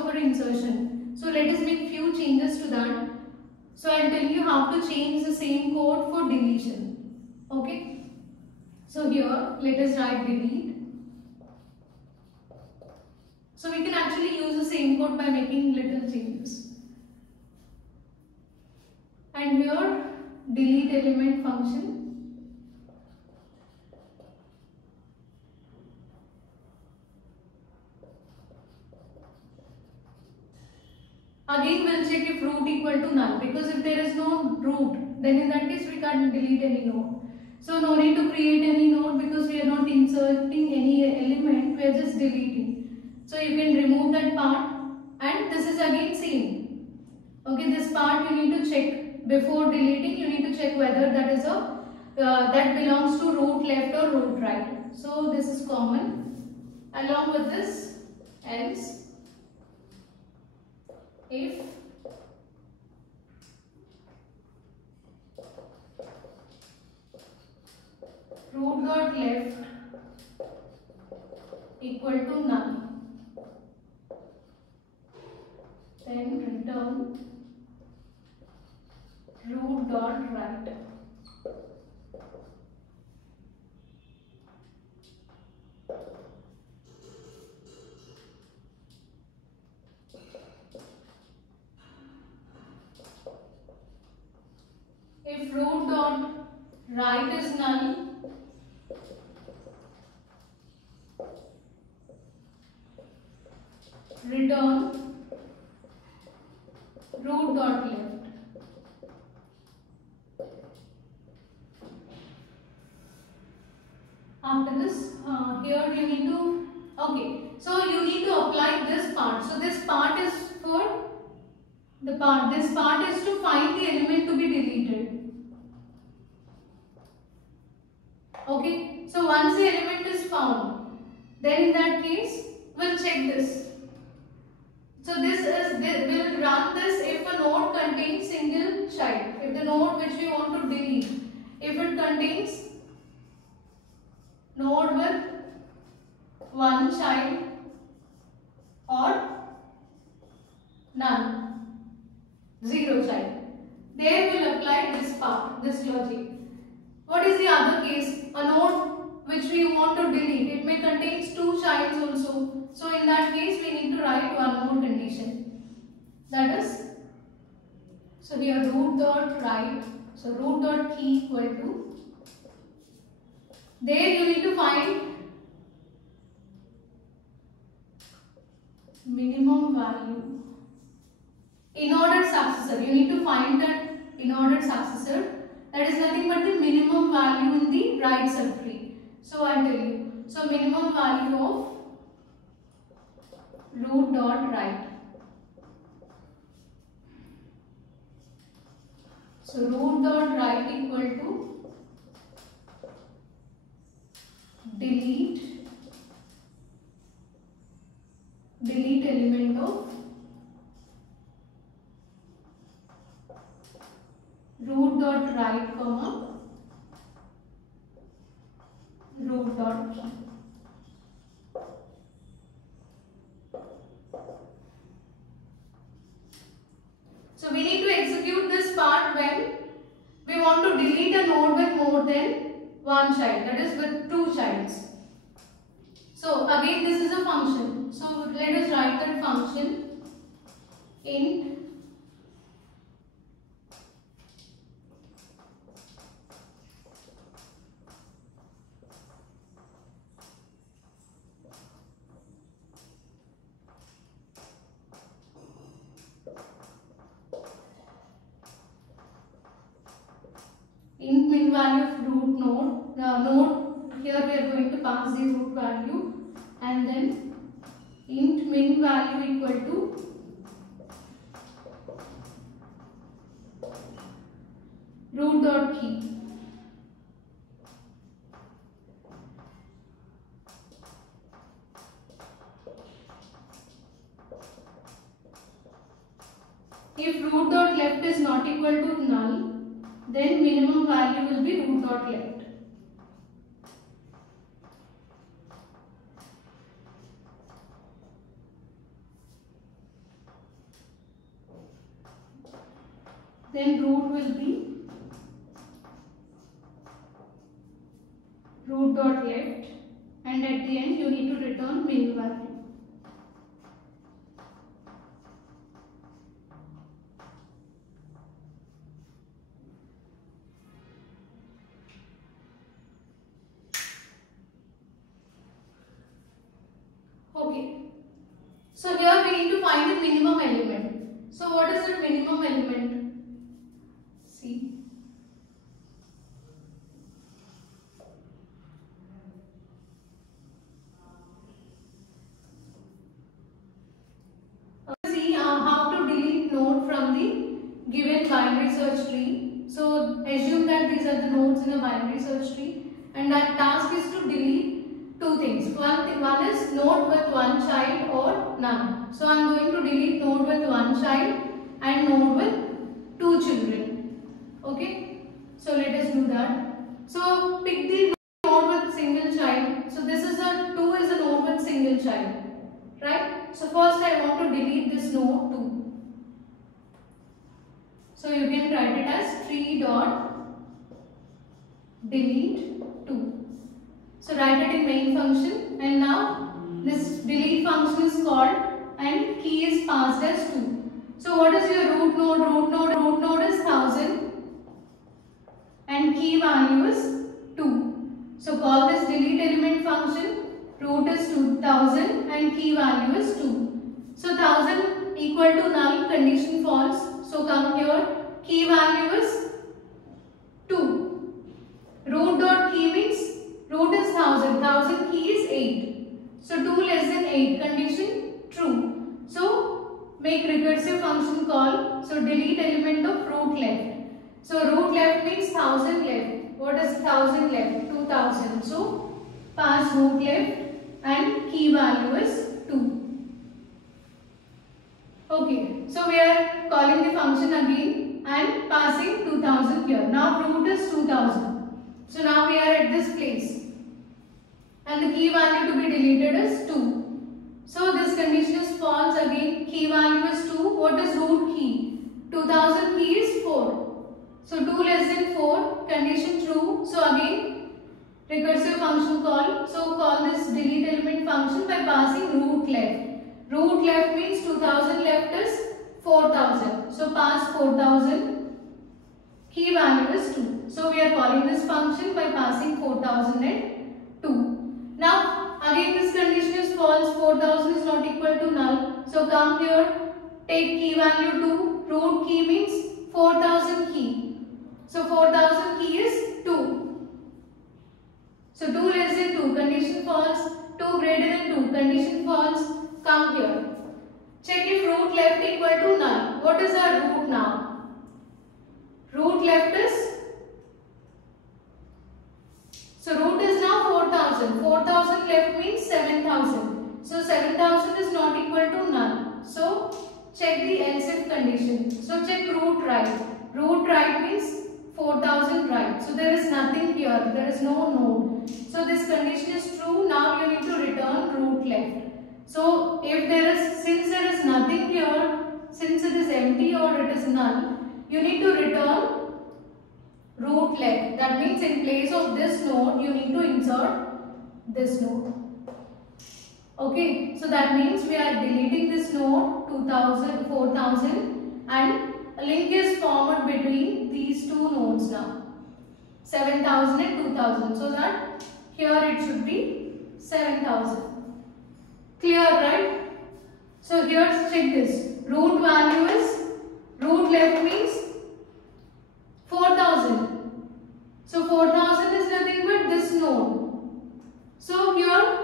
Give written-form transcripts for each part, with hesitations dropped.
of our insertion. So let us make few changes to that. So I'll tell you how to change the same code for deletion. Okay. So here let us write delete. So we can actually use the same code by making little changes. And here delete element function. Again we'll check if root equal to null, because if there is no root, then in that case we can't delete any node. So no need to create any node because we are not inserting any element, we are just deleting. So you can remove that part, and this is again same. Okay, this part you need to check before deleting. You need to check whether that is a that belongs to root left or root right. So this is common. Along with this, else if root dot left equal to null, then return root dot right. If root dot right is null, return root dot left. After this, here you need to, okay, so you need to apply this part. So this part is for the part, this part is to find the element to be deleted. Okay, so once the element is found, then in that case, we'll check this. So this will run this if a node contains single child. If the node which we want to delete, if it contains node with one child or none, zero child, there will apply this part, this logic. What is the other case? A node which we want to delete, it may contains two childs also. So in that case we need to write one more condition. That is, so here root dot right, so root dot key equal to, there you need to find minimum value in order successor. You need to find that in order successor. That is nothing but the minimum value in the right subtree. So I'll tell you. So minimum value of root dot right. So root dot right equal to delete element of root dot right comma root dot key. So we need to execute this part when we want to delete a node with more than one child, that is with two childs. So again this is a function. So let us write that function int min value of root node. Node, here we are going to pass the root value, and then int min value equal to root dot key. If root dot left is not equal to null, then minimum value will be root dot left. then root will be root dot left, and at the end you need to return min value. Okay. So here we need to find the minimum element. So what is the minimum element? See. See how to delete node from the given binary search tree. So assume that these are the nodes in a binary search tree, and that task is to delete two things. One is node with one child or none. So I am going to delete node with one child and node with two children. Okay. So let us do that. So pick the node with single child. So this is a 2 is a node with single child. Right? So first I want to delete this node 2. So you can write it as 3 dot delete 2. So write it in main function, and now this delete function is called and key is passed as 2. So what is your root node? Root node is 1000 and key value is 2. So call this delete element function. Root is 2000 and key value is 2. So 1000 equal to null, condition false. So come here, key value is 2. Root dot key means root is 1000 key is 8. So 2 less than 8, condition true. So make recursive function call. So delete element of root left. So root left means 1000 left. What is 1000 left? 2000. So pass root left and key value is 2. Okay, so we are calling the function again and passing 2000 here. Now root is 2000. So now we are at this place and the key value to be deleted is 2. So this condition is false again. Key value is 2. What is root key? 2000 key is 4. So 2 less than 4, condition true. So again recursive function call. So call this delete element function by passing root left. Root left means 2000 left is 4000. So pass 4000. Key value is 2. So we are calling this function by passing 4000 and 2. Now again this condition is false. 4000 is not equal to null. So come here. Take key value 2. Root key means 4000 key. So 4000 key is 2. So 2 less than 2, condition false. 2 greater than 2, condition false. Come here. Check if root left equal to null. What is our root now? Root left is, so root is now 4000. 4000 left means 7000. So 7000 is not equal to null. So check the else if condition. So check root right. Root right means 4000 right. So there is nothing here. There is no node. So this condition is true. Now you need to return root left. So if there is, since there is nothing here, since it is empty or it is null, you need to return root left. That means in place of this node, you need to insert this node. Okay. So that means we are deleting this node 2000, 4000, and a link is formed between these two nodes now. 7000 and 2000. So that here it should be 7000. Clear, right? So here check this. Root value is, root left means 4000. So 4000 is nothing but this node. So here,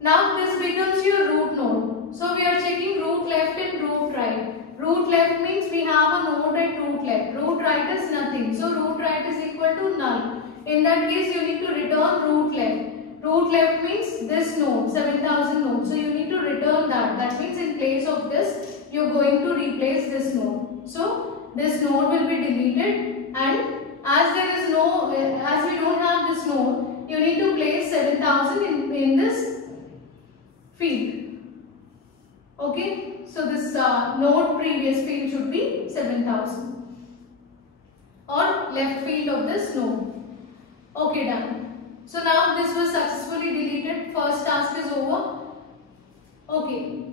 now this becomes your root node. So we are checking root left and root right. Root left means we have a node at root left. Root right is nothing. So root right is equal to null. In that case, you need to return root left. Root left means this node, 7000 node. So you need to return that. That means in place of this, you are going to replace this node. So this node will be deleted, and as there is no, as we don't have this node, you need to place 7000 in this field. Okay. So this node previous field should be 7000. left field of this node. Okay, done. So now this was successfully deleted. First task is over. Okay.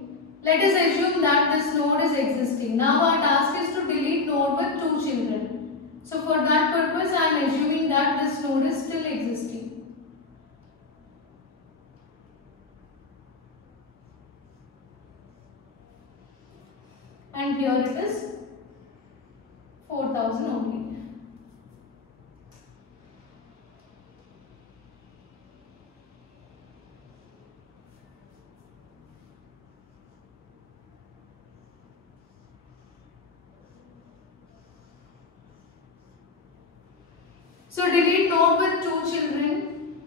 Let us assume that this node is existing. Now our task is to delete node with 2 children. So for that purpose I am assuming that this node is still existing. And here it is 4000 only. So delete node with 2 children.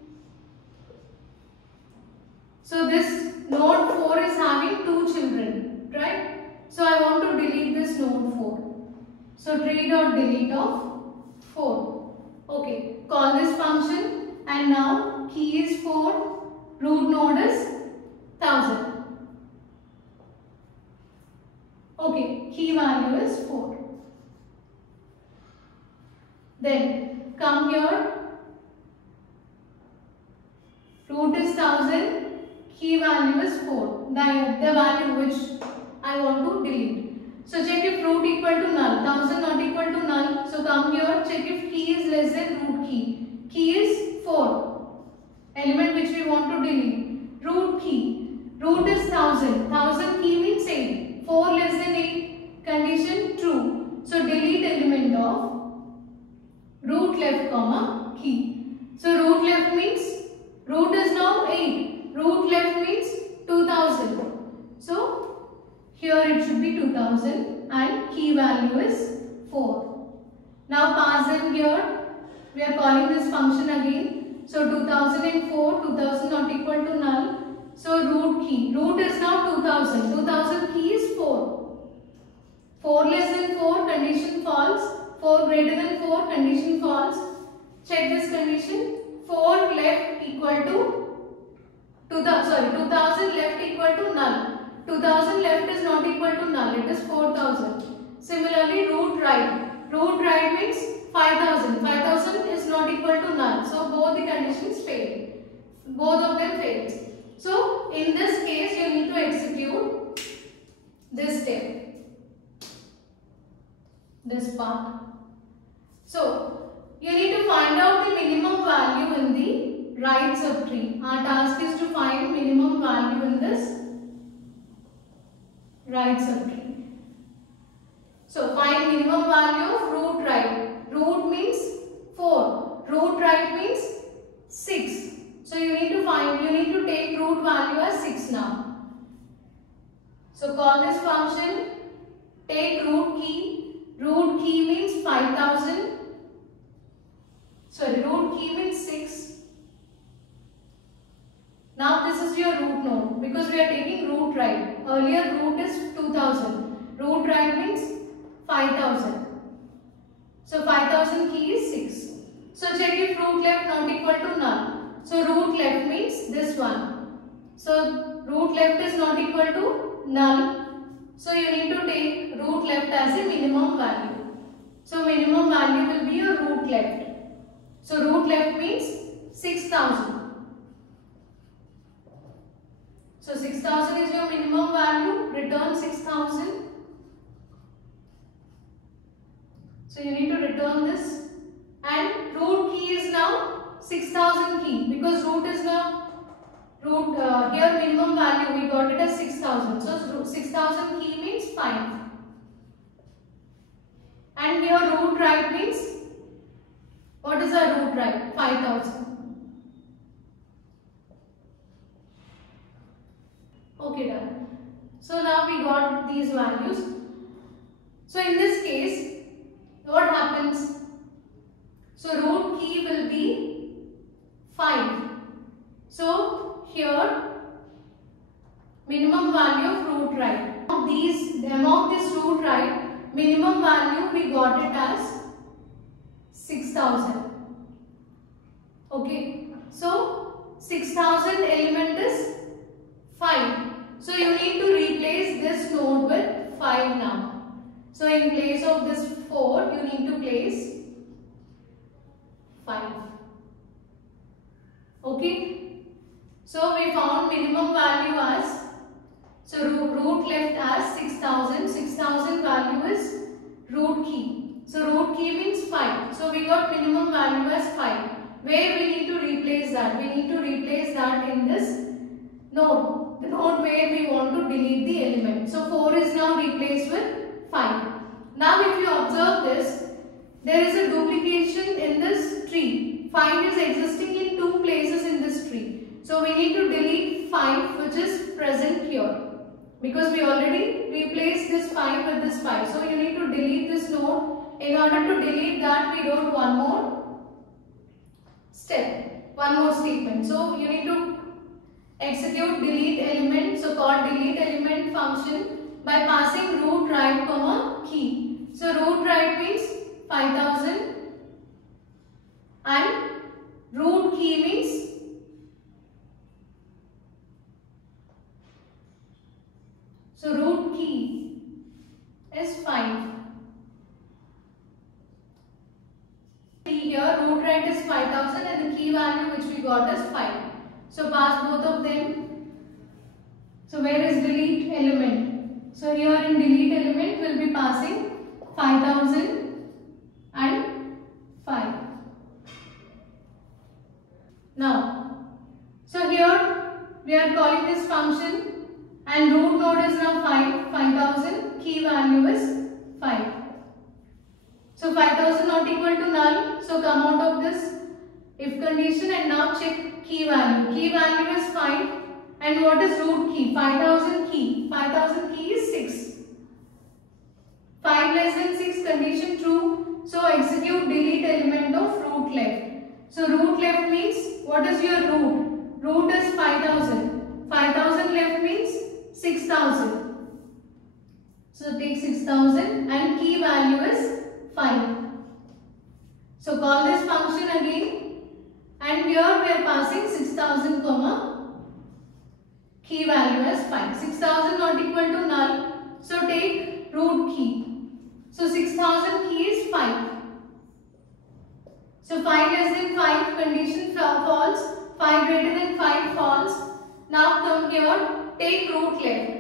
So this node 4 is having 2 children, right? So I want to delete this node 4. So tree.delete of 4. Okay, call this function and now key is 4, root node is 1000. Okay, key value is 4. Then come here, root is 1000, key value is 4, the value which I want to delete. So check if root equal to null, 1000 not equal to null. So come here, check if key is less than root key. Key is 4, element which we want to delete. Root key, root is 1000, 1000 key means 8, 4 less than 8, condition true. So delete element of root left comma key. So root left means root is now 8, root left means 2000. So here it should be 2000 and key value is 4. Now pass in here, we are calling this function again. So 2004, 2000 not equal to null. So root key, root is now 2000, 2000 key is 4. 4 less than 4, condition false. 4 greater than 4, condition false. Check this condition. 4 left equal to 2000 left equal to null. 2000 left is not equal to null, it is 4000. Similarly, root right. Root right means 5000. 5000 is not equal to null. So both the conditions fail. Both of them fails. So in this case, you need to execute this step. This part. So you need to find out the minimum value in the right subtree. Our task is to find minimum value in this right subtree. So find minimum value of root right. Root means 4. Root right means 6. So you need to take root value as 6 now. So call this function, take root key. Root key means 5000. Sorry, root key means 6. Now this is your root node because we are taking root right. Earlier root is 2000. Root right means 5000. So 5000 key is 6. So check if root left not equal to null. So root left means this one. So root left is not equal to null. So you need to take root left as a minimum value. So minimum value will be your root left. So root left means 6000. So 6000 is your minimum value. Return 6000. So you need to return this. And root key is now 6000 key because root is now here minimum value we got it as 6000. So 6000 key means 5. And here root right means, what is our root right? 5000. Okay, done. So now we got these values. So in this case, what happens? So root key will be 5. So here minimum value of root right. Among this root right, minimum value we got it as 6000. Okay. So 6000 element is 5. So you need to replace this node with 5 now. So in place of this 4, you need to place So we found minimum value as, so root left as 6000. 6000 value is root key. So root key means 5. So we got minimum value as 5. Where we need to replace that? We need to replace that in this node. The node where we want to delete the element. So 4 is now replaced with 5. Now if you observe this, there is a duplication in this tree. 5 is existing in 2 places in this tree. So we need to delete 5 which is present here. Because we already replaced this 5 with this 5. So you need to delete this node. In order to delete that, we wrote one more step, one more statement. So you need to execute delete element, so called delete element function, by passing root right comma key. So root right means 5000 and root key means so root key is 5. Here root right is 5000 and the key value which we got is 5. So pass both of them. So where is delete element? So here in delete element we will be passing 5000 and 5. Now, so here we are calling this function and root node is now 5000, key value is 5. So 5000 not equal to null, so come out of this if condition and now check key value. Key value is 5 and what is root key? 5000 key. 5000 key is 6. 5 less than 6 condition true, so execute delete element of root left. So root left means what is your root? Root is 5000. 5000 left means 6000. So take 6000 and key value is 5. So call this function again and here we are passing 6000 comma key value as 5. 6000 not equal to null, so take root key. So 6000 key is 5. So 5 less than 5 condition false, 5 greater than 5 false. Now come here, take root left.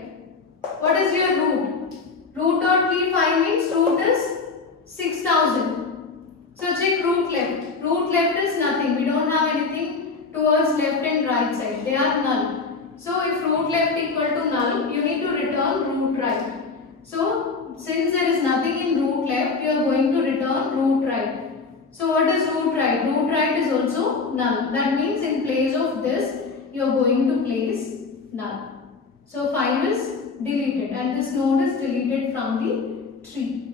What is your root? Root dot key 5 means root is 6000. So check root left. Root left is nothing. We don't have anything towards left and right side. They are null. So if root left equal to null, you need to return root right. So since there is nothing in root left, you are going to return root right. So what is root right? Root right is also null. That means in place of this, you are going to place null. So 5 is deleted and this node is deleted from the tree.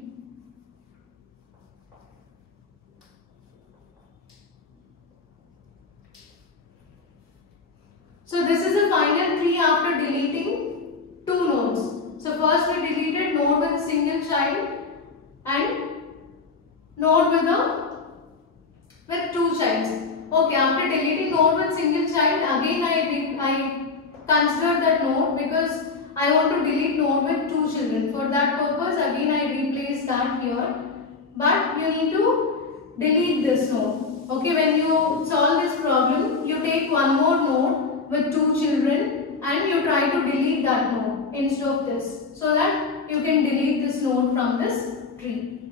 So this is the final tree after deleting 2 nodes. So first we deleted node with a single child and node with 2 childs. Okay, after deleting node with single child, again I consider that node because I want to delete node with 2 children. For that purpose, again I replace that here. But you need to delete this node. Okay, when you solve this problem, you take one more node with 2 children and you try to delete that node instead of this, so that you can delete this node from this tree.